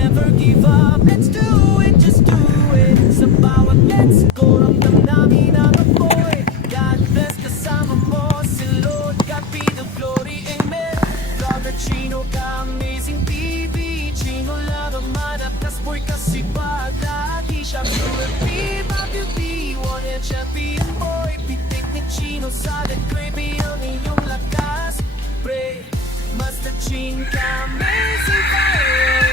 never give up. Let's do it, just do it. Sa bawat let's go, ramdam namin ang apoy. God bless kasama mo si Lord, God be the glory, amen. Brother Chino ka, amazing TV. Chino lang ang manatas, boy kasi bad. Lagi siya beauty, my beauty. One and champion boy. Pitik ni Chino sa the gravy ang iyong lakas. Pre, Master Chin ka, amazing fire.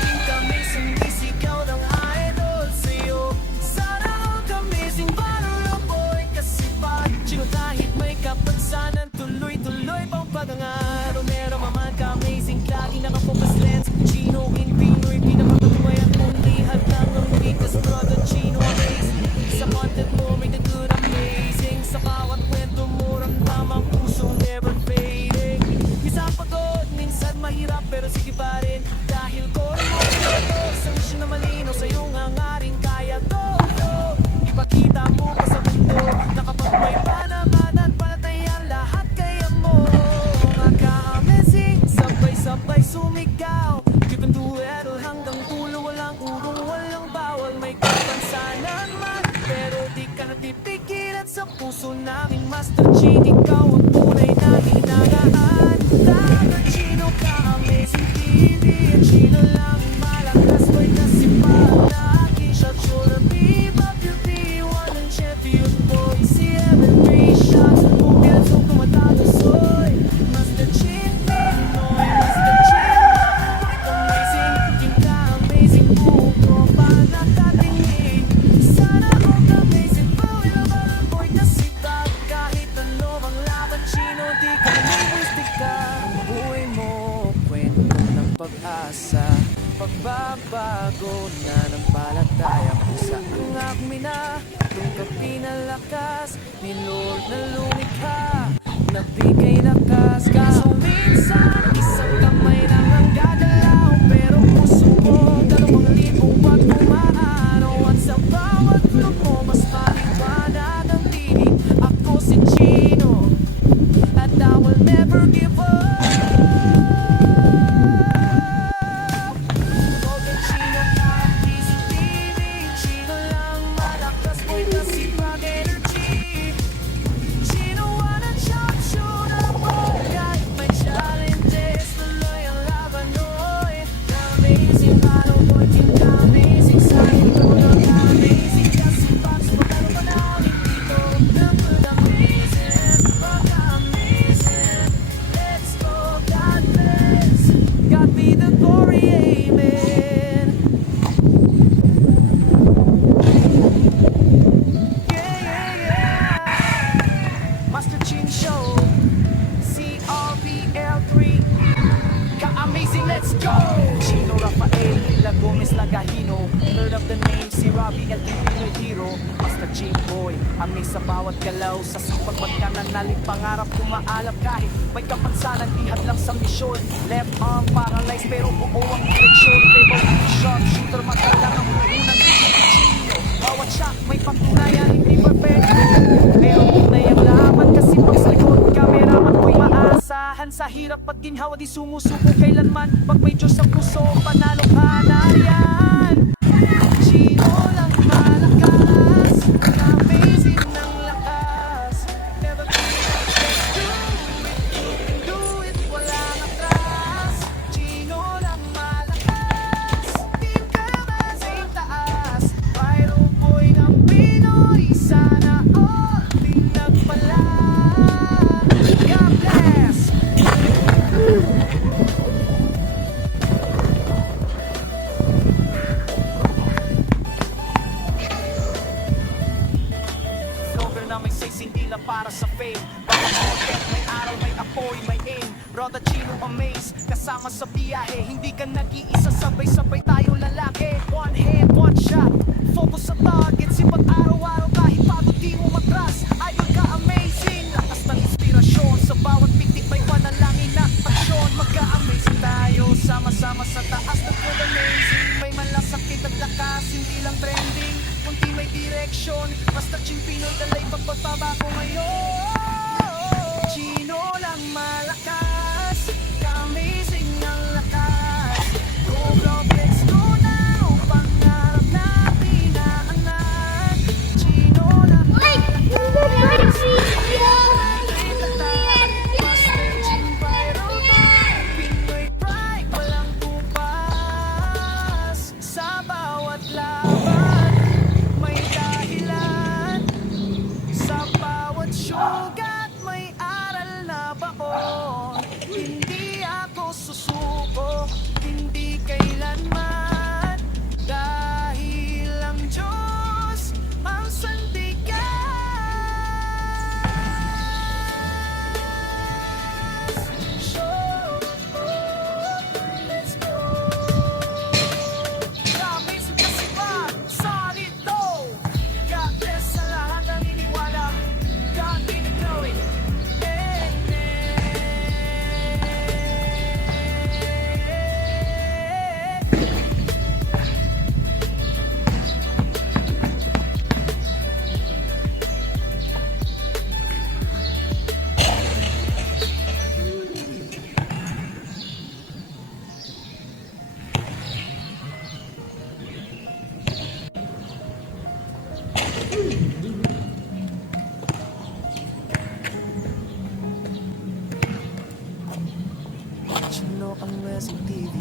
King ka, amazing isigaw ng idol sa'yo. Sana all ka, amazing viral boy. Kasi pag Chino kahit may kapansanan, tuloy-tuloy pang pagangar. Romero maman ka, amazing, lagi nakapokus lens. Chino in Pinoy, pinapatuloy at mundihan lang ang weakest. Brother Chino, amazing. Sa content mo, may the good, amazing. Sa bawat kwento mo, ramdam ang puso, never fading. Minsan pagod, minsan mahirap, pero sige pa rin. Dahil ko rin mo ito, sa misyon na malinaw, sa iyong hangarin, kaya to. Ipakita mo pa sa mundo, na kapag may panamanan, panatayan lahat kaya mo. Mga ka-amazing, sabay-sabay sumigaw. Give and do it, hanggang ulo, walang urong, walang bawal. May kapansanan man, pero di ka natitigilan sa puso namin. Master Chin, ikaw ang tunay na hinagaan. Brother Chino ka, amazing TV. Chino lang malakas, boy kasi palagi siya sure be my beauty. One and champion boy. Si every shots at bukid so tumatalo soy. Master Chin, Pinoy. Master Chin, amazing. King ka, amazing. Buong tropa nakatingin. Sana all ka, amazing. Pawil-balan boy kasi bag. Kahit ano ang laban, Chino, di ka linguistic ka. Ang buhay mo, kwento ng pag-asa. Pagbabago na ng palataya kung saan akmina. Doon ka pinalakas ni Lord na lumikha. Nagbigay lakas, kaso minsan isang kamay lang ang gagalaw. Pero puso mo, 2,000 wag umaaraw. At sa bawat vlog mo, mas maliwanag ang tinig. Ako si Chino, at I will never give up. Golden Chino ka, easy TV. Chino lang malakas, boy kasi pag energy. Chino wanna chop, shoot up, boy. Kahit may challenges, tuloy ang laban, oy. Amazing, ano boy, king ka, amazing. Sa ito lang amazing, kasi pag magkano pa na ulit dito. Dapat amazing, baka amazing. Let's go, God bless. God be the glory, amen. Yeah. Master Chin Show, CRVL3. Ka-amazing, let's go! Chino Rafael, La Gomez Lagahino. Third of the name, si Robbie El Pinoy Hero. Master Chin Boy, amaze sa bawat galaw. Sa sipag magkananalig, pangarap kumaalap. Kahit may kapansanan, ihad lang sa misyon. Left arm paralyzed, pero buo ang direksyon. Favorite sharp shooter, magalang ang unang Chino. Bawat shot, may patunayan, hindi perfecto. Pero tunay ang laman, kasi pag sa likod, kameraman ko'y maasahan. Sa hirap at ginhawa, di sumusuko kailanman. Pag may Diyos sa puso, panalo ka na yan. Chino lang malakas, amazing ng lakas. Never let's do it, walang atras. Chino lang malakas, team ka amazing taas. Viral boy ng Pinoy, sana all di nagpala. God bless. Slogan na may says, hindi lang para sa fame. Baka content, may aral, may apoy, may aim. Brother Chino amaze, kasama sa biyahe. Hindi ka nag-iisa, sabay-sabay tayo lalaki. One hand, one shot, focus sa target. Sipag araw-araw kahit pagod di mo matras. Idol ka amazing, lakas ng inspirasyon. Sa bawat pitik may panalangin na aksyon. Magka-amazing tayo, sama-sama sa taas ng good amazing. May malasakit at lakas, hindi lang trending. Kunti may direction, basta Chimpino dalay pagpagbabago ngayon. Chino lang malakas, ka-amazing ang lakas. Go, go, play. ko, hindi kailanman. Dahil ang Diyos ang sandigan. Let's go. Promise kasi ba, solid to. God bless sa lahat ng iniwala. God be the glory. Chino ang Wrestling TV,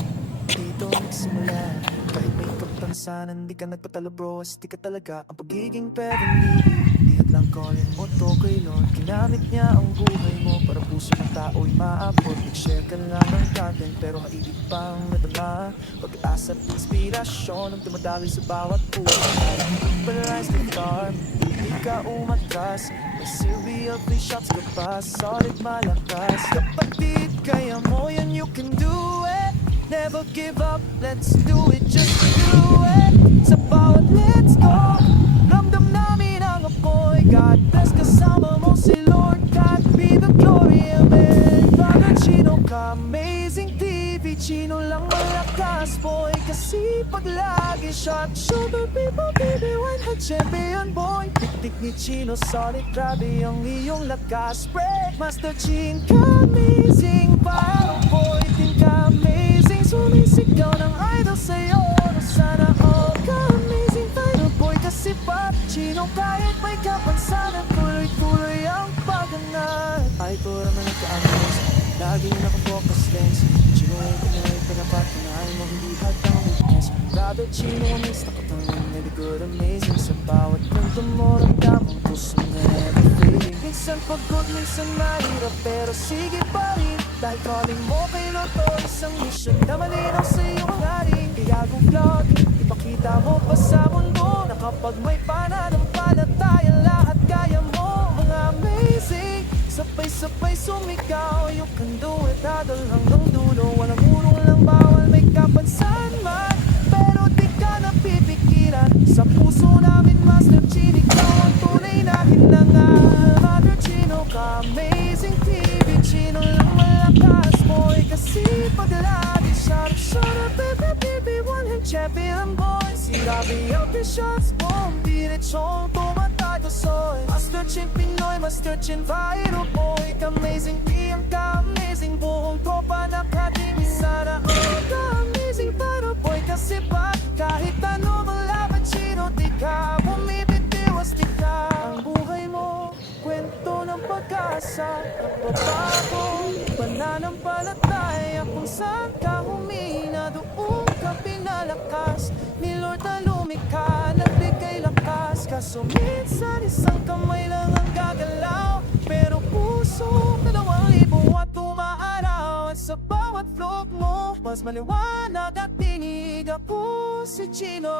dito nagsimula. Kahit may kapansanan, di ka nagpatalo bro, di ka talaga ang pagiging pwedeng lihat lang calling mo to kay Lord. Ginamit niya ang buhay mo para puso ng tao'y maabot. Nag-share ka lang ng content pero kaibig pang nadama. Pag-asa at inspirasyon ang dumadaloy sa bawat puso. Parang paralyzed with arm, hindi ka umatras. May serial free shots ka pa, solid malakas. Kapatid, kaya mo yan, you can do it. Never give up, let's do it, just do it. Sa bawat let's go, ramdam namin ang apoy. God bless, kasama mo si Lord, God be the glory, amen. Brother Chino ka, amazing TV, Chino lang malakas, boy. Kasi pag lagi shot, shoulder people, baby, one head champion, boy. Tik-tik ni Chino, solid, grabe ang iyong lakas, break. Master Chin ka, amazing, parang boy, din ka amazing. Sumisigaw ng idol sa'yo, no sana all ka amazing, final boy. Kasi pa, Chino kahit may kapansanan, tuloy-tuloy ang pagangat. Ay, pura man nagka-anos, lagi naka-focus lens. Chino ay pinay, pinapatunayan mo, hindi hadang weakness. Brother Chino, amaze, nakatangin, really good, amazing. Sa bawat kanto mo, ramdam ang puso na never failing. Minsan pagod, minsan mahirap, pero sige pa rin. Dahil calling mo kay Lord, isang mission na malinaw sa iyong hangarin. Kaya kung vlog, ipakita mo pa sa mundo na kapag may pananampalataya, lahat kaya mo. Mga amazing, sabay-sabay sumigaw. You can do it, adol hanggang dulo. Walang urong lang, bawal may kapansan man. Pero di ka napipigilan. Sa puso namin, Master Chin, ikaw ang tunay na hinangan. Mother Chino ka, amazing TV, Chino lang malakas, boy. Kasi pag lagi shot up, baby, baby, one hand champion, boy. Sinabi ang shots, boom, diretsong tumatado, soy. Master Chin Pinoy, Master Chin viral, boy. Ka-amazing, iyang ka-amazing, buong tropa nakating. Sana all ka-amazing, viral, boy. Kasi pa, kahit ano malaban, Chino, di ka bumibitiwas, di ka. Ang buhay mo, kwento ng pag-asa, pagbabago, pananampalataya. Kung saan ka humina, doon ka pinalakas. Ni Lord na lumikha, nagbigay lakas. Kaso minsan isang kamay lang ang gagalaw, pero puso, 2,000 at umaaraw. At sa bawat vlog mo, mas maliwanag at tinig. Ako si Chino,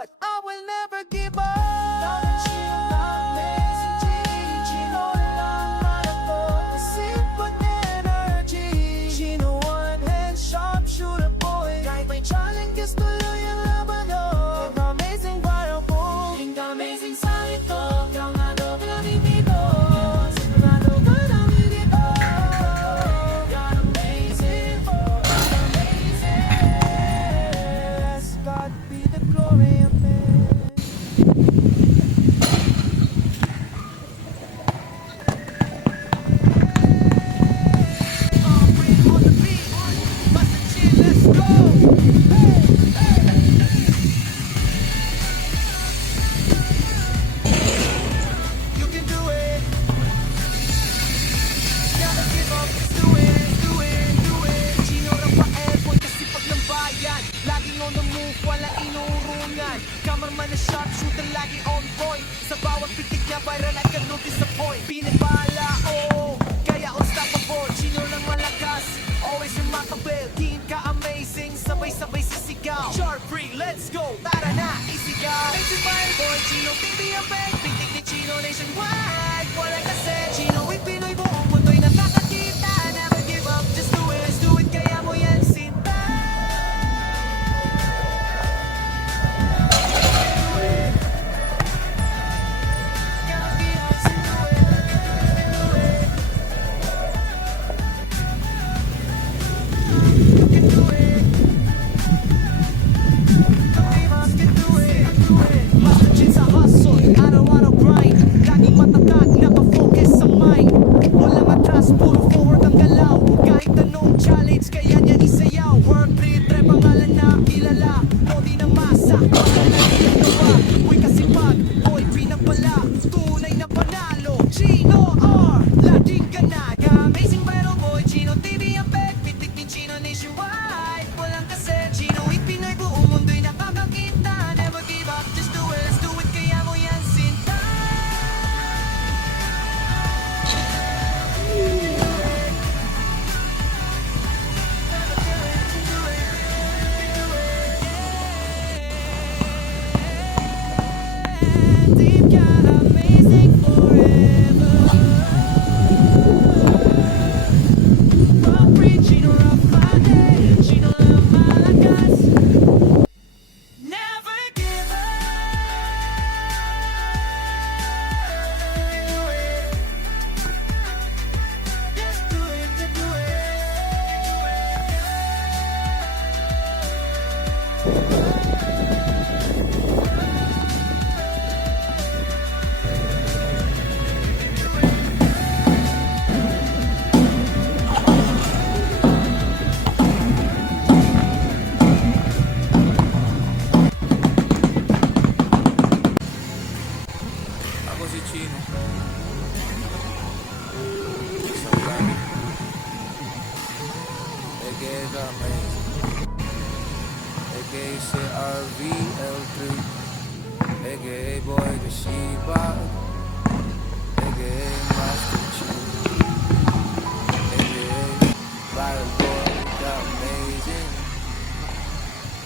at I will never give up. Dahil Chino namin, si Chino lang ako. Simple energy, Chino one hand sharpshooter, boy. Kahit may challenges, tuloy ang laban nyo. Amazing viral po, yung amazing sa ito. Kang ano ka namin dito, sigurado ka namin dito. You're amazing, you're amazing. Yes, God be the glory, amen. On the beat, Master Chin, let's go. You can do it. Never give up. Let's do it, do it, do it. Chino Rafael, boy, kasi pag ng bayan, laging on the move, wala inuurungan. Cameraman na sharpshooter, lagi on point. Sa bawat pitik niya, viral at can no disappoint. Pinipala, oh, kaya unstoppable. Chino lang malakas, always remarkable. King ka boy, Chino PBFA, pitik ni Chino nationwide. Wala kasi, Chino'y Pinoy, buong mundo'y nakakakita. Never give up, just do it, let's do it, kaya mo yan sinta. Araw-araw grind, laging matatag, nakafocus sa mind. Walang atras, puro forward ang galaw. Kahit anong challenge, kaya niya isayaw. Work, pre-trip, pangalan na kilala. Nodi ng masa, pangalan na gawa. Uy kasipag, boy pinapala. Tunay na panalo, Chino R, laging ganag. Amazing battle boy, Chino TV ang peg. Pitik din Chino nationwide. Walang kasi, Chino'y Pinoy, buong mundo'y nakakakita. Never give up, just do it, let's do it, kaya mo yan sinta. Deep got amazing forever. Rock free, Chino Rafate, Chino lang malakas. Never give up. Just do it, just do it. Ako si Chino. Isang gamit. A.K.A. The Amazing. A.K.A. si RVL3. A.K.A. Boy Kasipag. A.K.A. Master Chief. A.K.A. Viral Boy The Amazing.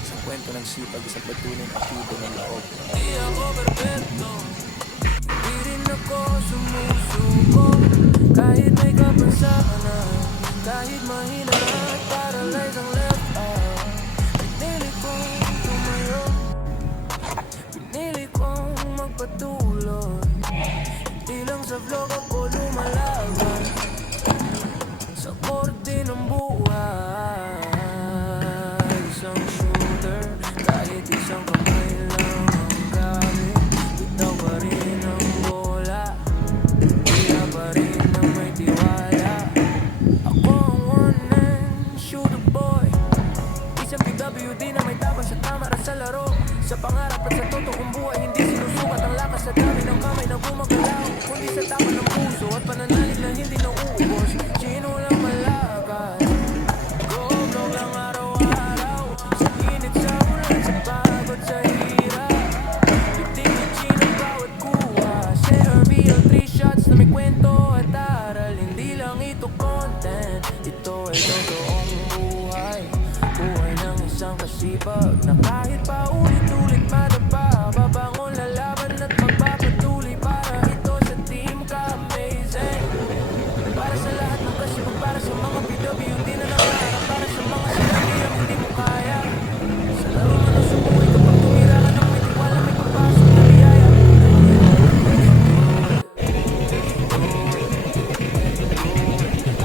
Isang kwento ng sipag, isang patuloy ng aktibo ng loob. Di ako perfecto. Di rin ako sumusuko. Kahit may kapansanan, kahit mahina at paralyze ang left arm. Pinili kong tumayo, pinili kong magpatuloy. Hindi lang sa vlog ako lumalaban, sa korte ng buhay. Isang shooter, kahit isang kamay lang ang gamit. Bitaw pa rin ang bola, kaya pa rin ang may tiwala. Ako ang one and shooter boy, isang PWD na may tabang sa kamera sa laro. Sa pangarap at sa totoong buhay, hindi sinusukat ang lakas sa dami ng kamay na gumagalaw, kundi sa tama ng puso at pananalig na hindi nauubos. Chino lang malakas, go vlog lang araw-araw. Sa init, sa ulan, sa pagod, sa hirap. Titig ni Chino bawat kuha. Share real 3 shots na may kwento at aral. Hindi lang ito content, ito ay totoong buhay. Buhay ng isang kasipag na kahit pa ulit-ulit madapa. Babangon, lalaban at magpapatuloy para ito sa team ka-amazing. Para sa lahat ng kasipag, para sa mga PWD na nangarap, para sa mga sinabi ang hindi mo kaya. Sa laro man o sa buhay, kapag tumira ka ng may tiwala, may pagpasok na biyaya.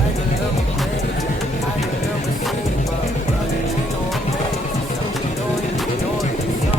Idol lang amazing, idol lang kasipag. Brother Chino amazing, isang Chino'y Pinoy, isang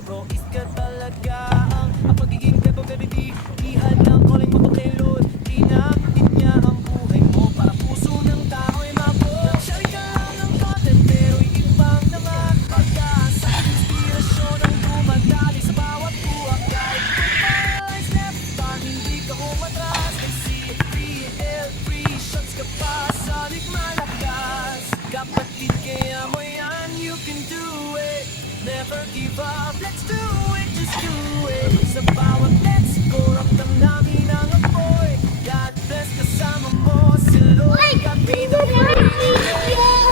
Proist ka talaga ang pagiging debo baby. Ihan ng calling mo kay Lord. Inakit niya ang buhay mo para puso ng tao'y mabot. Nagsari ka lang ng content pero'y ibang naman pag-asa. Inspirasyon ang dumadali sa bawat buwak. Kahit goodbye, step on, hindi ka umatras. May CFL, free shots ka pa, salig malakas. Kapatid kaya mo yan, you can do it. Never give up, let's do it, just do it. Sa bawat let's go, ramdam namin ang apoy. God bless kasama mo, si Lord, God be the glory.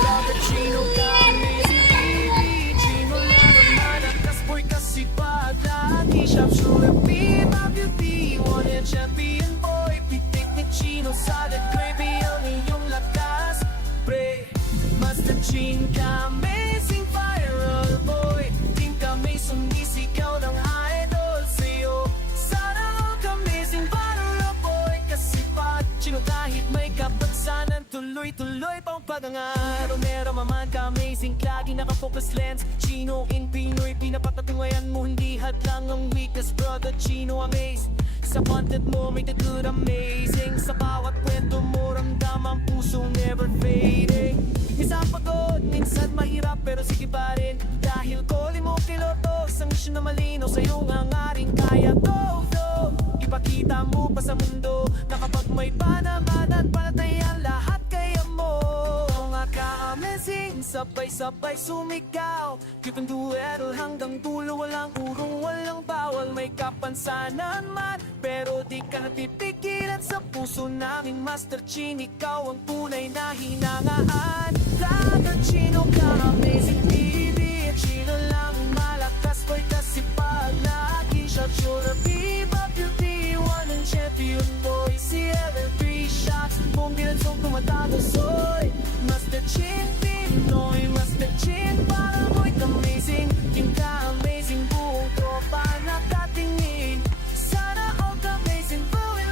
Robert Chino ka, amazing baby. Chino lang ang malakas, boy kasi pag lagi siyang sure be my beauty. One and champion boy, pitik ni Chino sa the gravy ang iyong lakas. Pre, Master Chin ka, amazing viral boy. Team kami sumisigaw ng idol sa'yo. Sana all ka, amazing viral boy. Kasi pag Chino kahit may kapansanan, tuloy-tuloy pang pagangan. Romero maman ka, amazing, lagi nakafocus lens. Chino in Pinoy, pinapatatungayan mo, hindi hadlang ang weakness. Brother Chino, amaze. Sa content mo may the good, amazing. Sa bawat kwento mo, ramdam ang puso never fading. Minsan pagod, minsan mahirap, pero sige pa rin. Dahil koli mo kilotos, ang misyon na malinaw sa'yo ngangaring kaya go, go. Ipakita mo pa sa mundo na kapag may panamanan, panatayan lahat kaya mo. Mga ka-amazing, sabay-sabay sumigaw. You can do it all hanggang dulo, walang urong, walang bawal. May kapansanan man, pero di ka natipigilan sa puso namin. Master Chin, ikaw ang tunay na hinangaan. Brother Chino ka, amazing baby. Chino lang malakas, boy kasi pag lagi siya sure be my beauty. One and champion boy, si Ellen, 3 shots. Kung bilansong tumatalo, soy Master Chin, Pinoy, Master Chin, para mo'y amazing. Yung ka amazing, buong tropa nakatingin. Sana all ka amazing, buhay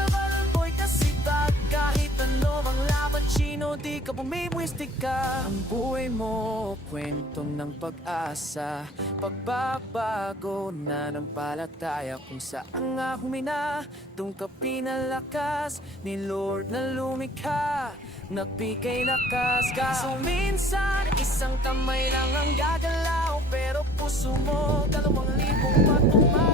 boy kasi pag kahit ano mang laban, Chino, di ka bumibwistig ka. Ang buhay mo, kwento ng pag-asa. Pagbabago na ng palataya, kung saan nga humina, doon ka pinalakas ni Lord na lumikha, nagbigay lakas ka. So minsan, isang kamay lang ang gagalaw, pero puso mo, 2,000 patungay.